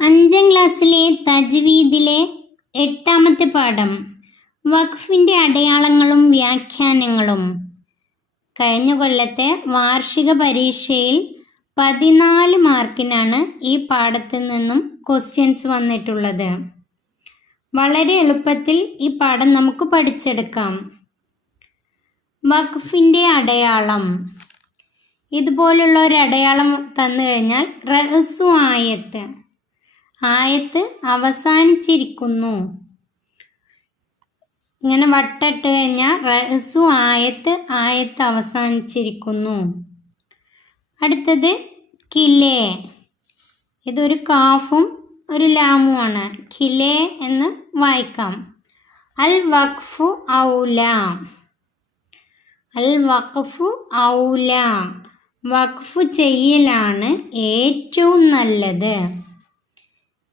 അഞ്ചാം ക്ലാസ്സിലെ തജ്വീദിലെ 8ാമത്തെ പാഠം വഖഫിൻ്റെ അടയാളങ്ങളും വ്യാഖ്യാനങ്ങളും. കഴിഞ്ഞ കൊല്ലത്തെ വാർഷിക പരീക്ഷയിൽ 14 മാർക്കിനാണ് ഈ പാഠത്തിൽ നിന്നും ക്വസ്റ്റ്യൻസ് വന്നിട്ടുള്ളത്. വളരെ എളുപ്പത്തിൽ ഈ പാഠം നമുക്ക് പഠിച്ചെടുക്കാം. വഖഫിൻ്റെ അടയാളം. ഇതുപോലുള്ള ഒരു അടയാളം തന്നു കഴിഞ്ഞാൽ റഅ്സു ആയത്ത്, ആയത്ത് അവസാനിച്ചിരിക്കുന്നു. ഇങ്ങനെ വട്ടിട്ട് കഴിഞ്ഞാൽ റഅ്സു ആയത്ത്, ആയത്ത് അവസാനിച്ചിരിക്കുന്നു. അടുത്തത് കിലേ. ഇതൊരു കാഫും ഒരു ലാമുമാണ്. കിലേ എന്ന് വായിക്കാം. അൽ വഖഫു ഔല. അൽ വഖഫു ഔല. വഖഫ് ചെയ്യലാണ് ഏറ്റവും നല്ലത്.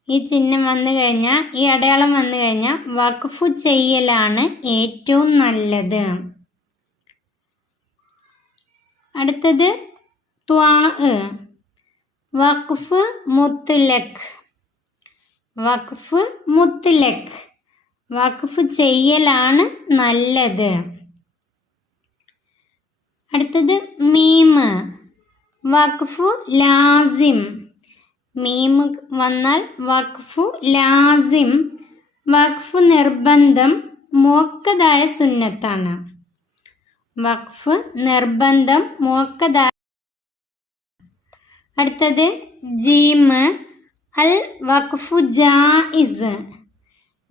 ഈ ചിഹ്നം വന്നു കഴിഞ്ഞാൽ, ഈ അടയാളം വന്നു കഴിഞ്ഞാൽ വഖഫ് ചെയ്യലാണ് ഏറ്റവും നല്ലത്. അടുത്തത് ത്വാ. വഖഫ് മുത്ലഖ്. വഖഫ് മുത്ലഖ്. വഖഫ് ചെയ്യലാണ് നല്ലത്. അടുത്തത് മീമ്. വഖഫ് ലാസിം. മീമ് വന്നാൽ വഖഫ് ലാസിം. വഖഫ് നിർബന്ധം, മുഅക്കദായ സുന്നത്താണ്. വഖഫ് നിർബന്ധം, മുഅക്കദായ. അടുത്തത് ജീമ്. അൽ വഖഫു ജായിസ്.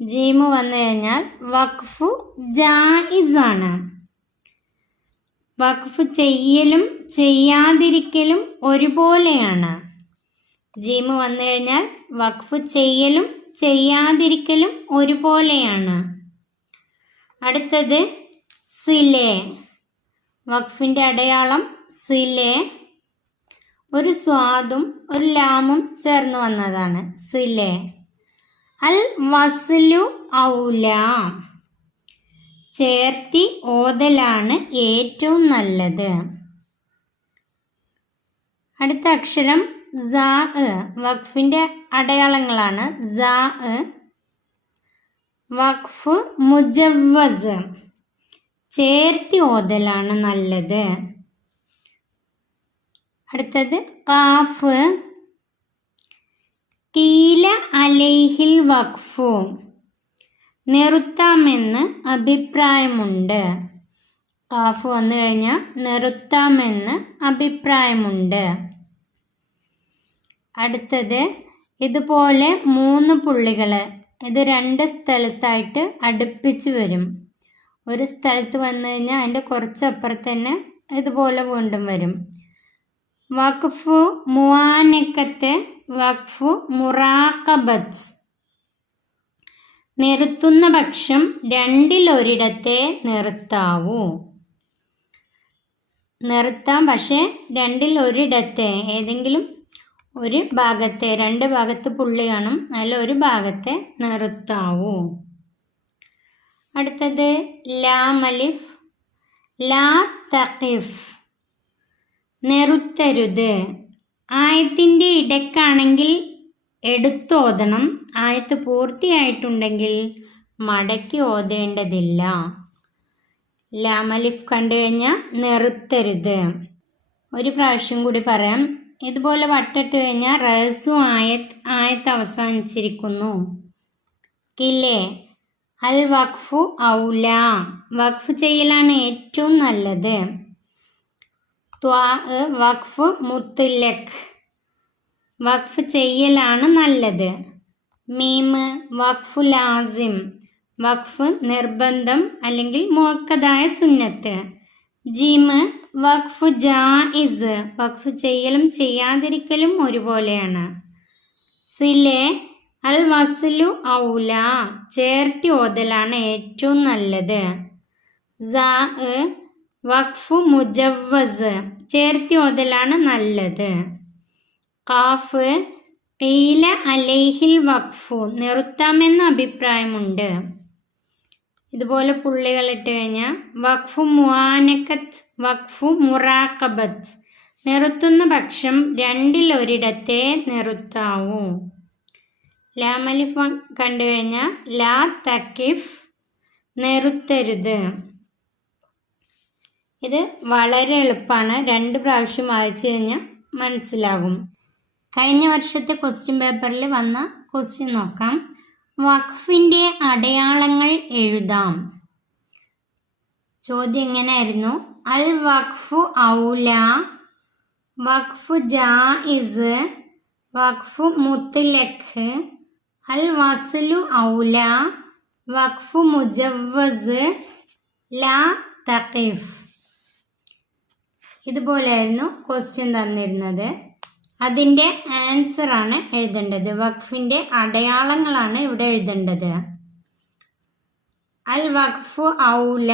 ജീമ് വന്നു കഴിഞ്ഞാൽ വഖഫ് ജായിസാണ്. വഖഫ് ചെയ്യലും ചെയ്യാതിരിക്കലും ഒരുപോലെയാണ്. ജീമ് വന്നു കഴിഞ്ഞാൽ വഖഫ് ചെയ്യലും ചെയ്യാതിരിക്കലും ഒരുപോലെയാണ്. അടുത്തത് സിലെ. വഖഫിൻ്റെ അടയാളം സിലെ. ഒരു സ്വാദും ഒരു ലാമും ചേർന്ന് വന്നതാണ് സിലെ. അൽ വസ്ലു ഔല. ചേർത്തി ഓതലാണ് ഏറ്റവും നല്ലത്. അടുത്ത അക്ഷരം സാ. വഖഫിൻ്റെ അടയാളങ്ങളാണ് സാ. വഖഫ് മുജവ്വസ്. ചേർത്തി ഓതലാണ് നല്ലത്. അടുത്തത് ഖാഫ്. ഖീല അലൈഹിൽ വഖഫു. നിർത്താമെന്ന് അഭിപ്രായമുണ്ട്. ഖാഫ് വന്നു കഴിഞ്ഞാൽ നിർത്താമെന്ന് അഭിപ്രായമുണ്ട്. അടുത്തത് ഇതുപോലെ 3 പുള്ളികൾ. ഇത് 2 സ്ഥലത്തായിട്ട് അടുപ്പിച്ച് വരും. ഒരു സ്ഥലത്ത് വന്നു കഴിഞ്ഞാൽ അതിൻ്റെ കുറച്ചപ്പുറത്ത് തന്നെ ഇതുപോലെ വീണ്ടും വരും. വഖഫ് മുആനക്കത്ത്. വഖഫ് മുറാഖബത്ത്. നിർത്തുന്ന പക്ഷം 2ൽ ഒരിടത്തെ നിർത്താവൂ. നിർത്താം, പക്ഷേ 2ൽ ഒരിടത്തെ, ഏതെങ്കിലും ഒരു ഭാഗത്തെ, 2 ഭാഗത്ത് പുള്ളി കാണും, അതിൽ ഒരു ഭാഗത്തെ നിർത്താവൂ. അടുത്തത് ലാം അലിഫ്. ലാ തഖിഫ്. നിർത്തരുത്. ആയത്തിൻ്റെ ഇടയ്ക്കാണെങ്കിൽ എടുത്തോതണം. ആയത്ത് പൂർത്തിയായിട്ടുണ്ടെങ്കിൽ മടക്കി ഓതേണ്ടതില്ല. ലാം അലിഫ് കണ്ടു കഴിഞ്ഞാൽ നിർത്തരുത്. ഒരു പ്രാവശ്യം കൂടി പറയാം. ഇതുപോലെ വട്ടിട്ട് കഴിഞ്ഞാൽ റഅ്സു ആയത്ത്, ആയത്ത് അവസാനിച്ചിരിക്കുന്നു. കിലേ. അൽ വഖഫു ഔല. വഖഫ് ചെയ്യലാണ് ഏറ്റവും നല്ലത്. ത്വാ. വഖഫ് മുത്ലഖ്. വഖഫ് ചെയ്യലാണ് നല്ലത്. മീമ്. വഖഫ് ലാസിം. വഖഫ് നിർബന്ധം അല്ലെങ്കിൽ മുഅക്കദായ സുന്നത്ത്. ജീമ്. വഖഫ് ജായിസ്. വഖഫ് ചെയ്യലും ചെയ്യാതിരിക്കലും ഒരുപോലെയാണ്. സിലെ. അൽ വസ്ലു ഔല. ചേർത്തി ഓതലാണ് ഏറ്റവും നല്ലത്. സാ. വഖഫ് മുജവ്വസ്. ചേർത്തി ഓതലാണ് നല്ലത്. ഖാഫ്. ഖീല അലൈഹിൽ വഖഫു. നിർത്താമെന്ന അഭിപ്രായമുണ്ട്. ഇതുപോലെ പുള്ളികളിട്ട് കഴിഞ്ഞാൽ വഖഫ് മുആനക്കത്ത്. വഖഫ് മുറാഖബത്ത്. നിർത്തുന്ന പക്ഷം 2ൽ ഒരിടത്തെ നിർത്താവൂ. ലാമലിഫ് കണ്ടു കഴിഞ്ഞാൽ ലാ തക്കിഫ്, നിർത്തരുത്. ഇത് വളരെ എളുപ്പമാണ്, 2 പ്രാവശ്യം വായിച്ചു കഴിഞ്ഞാൽ മനസ്സിലാകും. കഴിഞ്ഞ വർഷത്തെ ക്വസ്റ്റ്യൻ പേപ്പറിൽ വന്ന ക്വസ്റ്റ്യൻ നോക്കാം. വഖഫിൻ്റെ അടയാളങ്ങൾ എഴുതാം. ചോദ്യം എങ്ങനെയായിരുന്നു? അൽ വഖഫു ഔല, വഖഫ് ജായിസ്, വഖഫ് മുത്ലഖ്, അൽ വസ്ലു ഔല, വഖഫ് മുജവ്വസ്, ലാ തഖിഫ്. ഇതുപോലെയായിരുന്നു ക്വസ്റ്റ്യൻ തന്നിരുന്നത്. അതിൻ്റെ ആൻസറാണ് എഴുതേണ്ടത്. വഖഫിൻ്റെ അടയാളങ്ങളാണ് ഇവിടെ എഴുതേണ്ടത്. അൽ വഖഫു ഔല,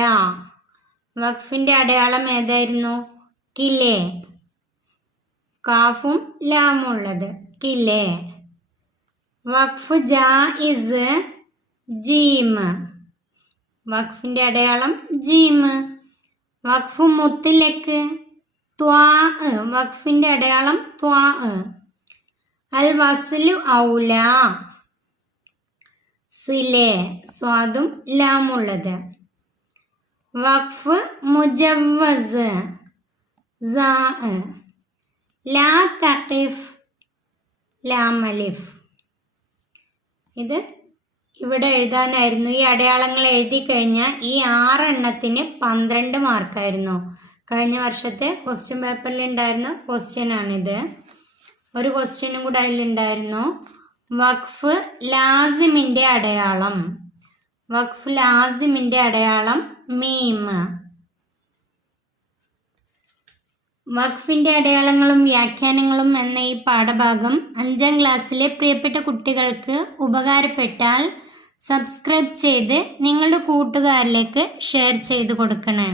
വഖഫിൻ്റെ അടയാളം ഏതായിരുന്നു? കിലെ, കാഫും ലാമും ഉള്ളത് കിലെ. വഖഫ് ജായിസ് ജീം, വഖഫിൻ്റെ അടയാളം ജീം. വഖഫ് മുത്ലഖ് ത്വാ, വഖഫിൻ്റെ അടയാളം ത്വാ. അൽ വസ്ലു ഔല സിലെ, സ്വാദും ലാമുള്ളത്. വഖഫ് മുജവ്വസ് സാ, ലാ തഖിഫ് ലാമലിഫ്. ഇത് ഇവിടെ എഴുതാനായിരുന്നു. ഈ അടയാളങ്ങൾ എഴുതി കഴിഞ്ഞാൽ ഈ 6 എണ്ണത്തിന് 12 മാർക്കായിരുന്നു. കഴിഞ്ഞ വർഷത്തെ ക്വസ്റ്റ്യൻ പേപ്പറിൽ ഉണ്ടായിരുന്ന ക്വസ്റ്റ്യനാണിത്. ഒരു ക്വസ്റ്റ്യനും കൂടെ അതിലുണ്ടായിരുന്നു. വഖഫ് ലാസിമിൻ്റെ അടയാളം, വഖഫ് ലാസിമിൻ്റെ അടയാളം മീം. വഖഫിൻ്റെ അടയാളങ്ങളും വ്യാഖ്യാനങ്ങളും എന്ന ഈ പാഠഭാഗം 5ാം ക്ലാസ്സിലെ പ്രിയപ്പെട്ട കുട്ടികൾക്ക് ഉപകാരപ്പെട്ടാൽ സബ്സ്ക്രൈബ് ചെയ്ത് നിങ്ങളുടെ കൂട്ടുകാരിലേക്ക് ഷെയർ ചെയ്ത് കൊടുക്കണേ.